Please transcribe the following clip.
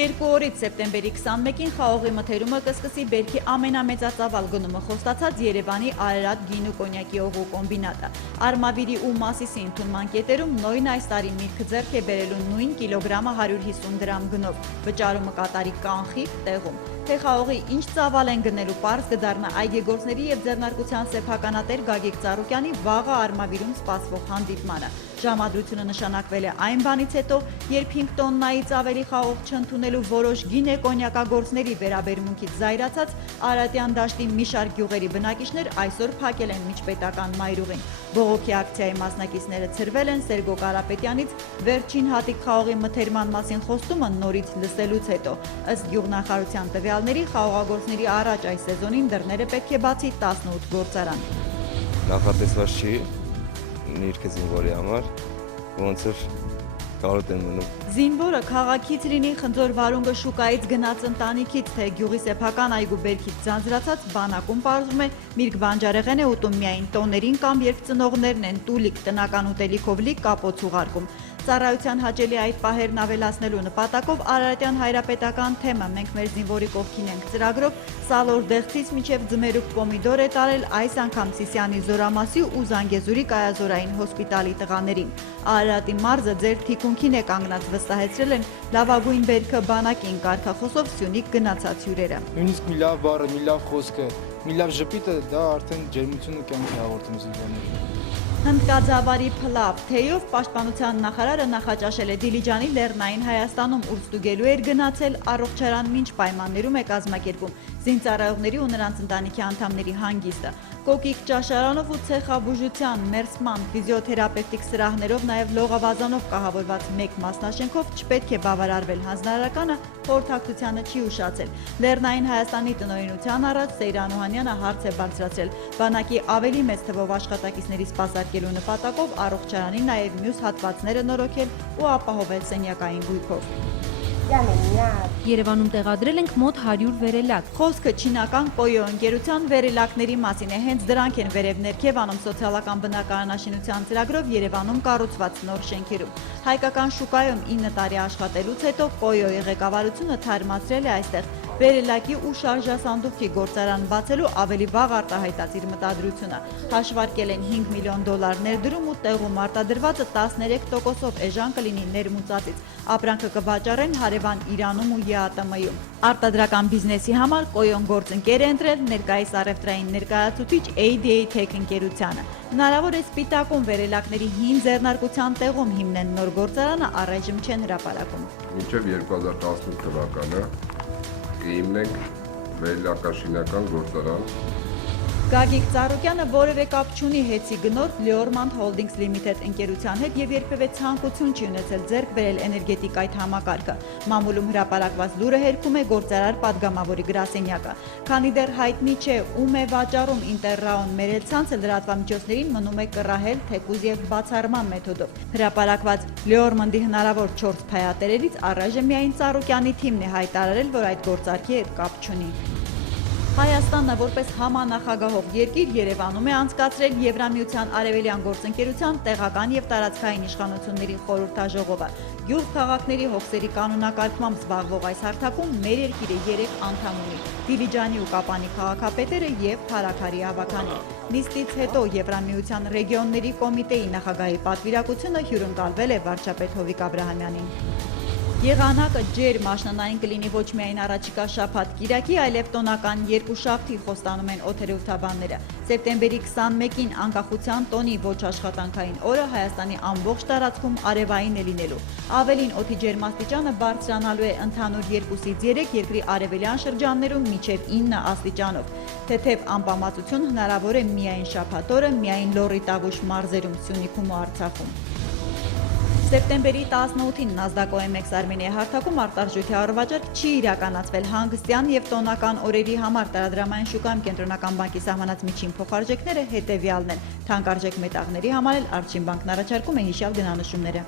Երկու օրից սեպտեմբերի 21-ին խաղողի մթերումը կսկսի բերքի ամենամեծածավալ գնումը խոստացած Երևանի Արարատ գինու կոնյակի օղու կոմբինատը։ Արմավիրի ու Մասիսի ընդունման կետերում նոյն այս տարի միտքը ձեռք է բերելու նույն կիլոգրամը 150 դրամ գնով, վճարումը կատարի կանխիկ տեղում։ Թե խաղողի ինչ ծավալ են գնելու պարզ կդառնա այգեգործների և ձեռնարկության սեփականատեր Գագիկ Ծառուկյանի վաղը Արմավիրում սպասվող հանդիպմանը։ Ժամադրությունը նշանակվել է այն բանից հետո, երբ 5 տոննայից ավելի խաղող չընդունելու որոշ գինեկոնյակագործների վերաբերմունքից զայրացած Արարատյան դաշտի մի շարք գյուղերի բնակիչներ այսօր փակել են միջպետական մայրուղին։ Բողոքի ակցիայի մասնակիցները ցրվել են Սերգո Կարապետյանից վերջին հատիկ խաղողի մթերման մասին խոստումը նորից լսելուց հետո։ Ըստ գյուղնախարարության տվյալների խաղողագործների առաջ այս սեզոնին դռները պետք է բացի 18 գործարան։ Նախատեսված չի նիրքը զինվորի համար, ոնց որ կարոտ են մնում։ Զինվորը քաղաքից լինի, խնձոր վարունգը շուկայից գնաց ընտանիքից, թե գյուղի սեփական այգու բերքից ձանձրացած բանակում պարզվում է միրգ բանջարեղեն է ուտում միայն տոներին կամ երբ ծնողներն են տուլիկ տնական ուտելիքով լի կապոց ուղարկում։ Ծառայության հաճելի այդ պահերն ավելացնելու նպատակով Արարատյան հայրապետական թեմը «Մենք մեր զինվորի կողքին ենք» ծրագրով Սալոր դեղցից մինչև ձմերուկ պոմիդոր է տարել այս անգամ Սիսիանի Զորամասի ու Զանգեզուրի կայազորային հոսպիտալի տղաներին։ Արարատի մարզը ձեր թիկունքին է կանգնած, վստահեցրել են լավագույն բերքը բանակին կարգախոսով Սյունիք գնացած հյուրերը։ Նույնիսկ մի լավ բառը, մի լավ խոսքը, մի լավ ժպիտը դա արդեն ջերմություն ու կյանք է հաղորդում զինվորներին։ Հնդկաձավարի փլավ, թեյով պաշտպանության նախարարը նախաճաշել է Դիլիջանի Լեռնային Հայաստանում ուր ստուգելու էր գնացել առողջարան մինչ պայմաններում է կազմակերպում զինծառայողների ու նրանց ընտանիքի անդամների հանգիստը։ Կոկիկ ճաշարանով ու ցեխաբուժության, մերսման, ֆիզիոթերապևտիկ սրահներով, նաև լողավազանով կահավորված մեկ մասնաշենքով չպետք է բավարարվել հանձնարարականը, խորհրդակցությանը չի ուշացել։ Լեռնային Հայաստանի տնօրինության առաջ Սեյրան Օհանյանը հարց է բարձրացրել բանակի ավելի մեծ թվով աշխատակիցների սպասարկելու նպատակով առողջարանի նաև մյուս հատվածները նորոգել ու ապահովել սենյակային գույքով։ Երևանում տեղադրել ենք մոտ 100 վերելակ։ Խոսքը չինական Կոյո ընկերության վերելակների մասին է, հենց դրանք են վերև ներքև անում սոցիալական բնակարանաշինության ծրագրով Երևանում կառուցված նոր շենքերում։ Հայկական շուկայում 9 տարի աշխատելուց հետո Կոյոյի ղեկավարությունը թարմացրել է այստեղ վերելակի ու շարժասանդուղքի գործարան բացելու ավելի վաղ արտահայտած իր մտադրությունը։ Հաշվարկել են $5 միլիոն ներդրում ու տեղում արտադրվածը 13%-ով էժան կլինի ներմուծածից։ Ապրանքը կվաճառեն հարևան Իրանում ու ԵԱՏՄ-ում։ Արտադրական բիզնեսի համար Կոյոն գործընկեր է ընտրել ներկայիս առևտրային ներկայացուցիչ ADA Tech ընկերությանը։ Հնարավոր է Սպիտակում վերելակների հին ձեռնարկության տեղում հիմնեն նոր գործարանը, առայժմ չեն հրապարակում։ Մինչև 2018 թվականը կհիմնենք վերելակաշինական գործարան։ Գագիկ Ծառուկյանը որևէ կապ չունի Հեցի գնորդ Լեորմանդ Հոլդինգս Լիմիթեդ ընկերության հետ եւ երբևէ ցանկություն չի ունեցել ձեռք բերել էներգետիկայի համակարգը։ Մամուլում հրապարակված լուրը հերքում է գործարար падգամավորի գրասենյակը։ Քանի դեռ հայտնի չէ ում է վաճառում Ինտերրաուն մերելցանցը, լրատվամիջոցներին մնում է կռահել թեկուզ եւ բացառման մեթոդով։ Հրապարակված Լեորմանդի հնարավոր 4 փայատերերից առայժմ միայն Ծառուկյանի թիմն է հայտարարել, որ այդ գործարքի հետ կապ չունի։ Հայաստանը որպես համանախագահող երկիր Երևանում է անցկացրել Եվրամիության արևելյան գործընկերության տեղական եւ տարածքային իշխանությունների խորհրդաժողովը։ Գյուղ քաղաքների հոգսերի կանոնակարգմամբ զբաղվող այս հարթակում մեր երկիրը 3 անդամ ունի՝ Դիլիջանի ու Կապանի քաղաքապետերը եւ Փարաքարի ավագանը։ Նիստից հետո Եվրամիության ռեգիոնների կոմիտեի նախագահի պատվիրակությունը հյուրընկալվել է վարչապետ Հովիկ Աբրահամյանին։ Եղանակը ջերմ աշնանային կլինի ոչ միայն առաջիկա շաբաթ կիրակի, այլև տոնական երկուշաբթի խոստանում են օդերևութաբանները։ Սեպտեմբերի 21-ին անկախության տոնի ոչ աշխատանքային օրը Հայաստանի ամբողջ տարածքում արևային է լինելու։ Ավելին օդի ջերմաստիճանը բարձրանալու է ընդհանուր 2-ից 3, երկրի արևելյան շրջաններում մինչև 9 աստիճանով։ Թեթև անպամացություն հնարավոր է միայն շաբաթ օրը, միայն Լոռի Տավուշ մարզերում, Սյունիքում ու Արցախում։ Սեպտեմբերի 18-ին Nasdaq OMX Armenia հարթակում արտարժույթի առավաճառք չի իրականացվել հանգստյան եւ տոնական օրերի համար տարադրամային շուկայում կենտրոնական բանկի սահմանած միջին փոխարժեքները հետեւյալն են։ Թանկարժեք մետաղների համար էլ Արչին բանկն առաջարկում է հիշյալ գնանշումները։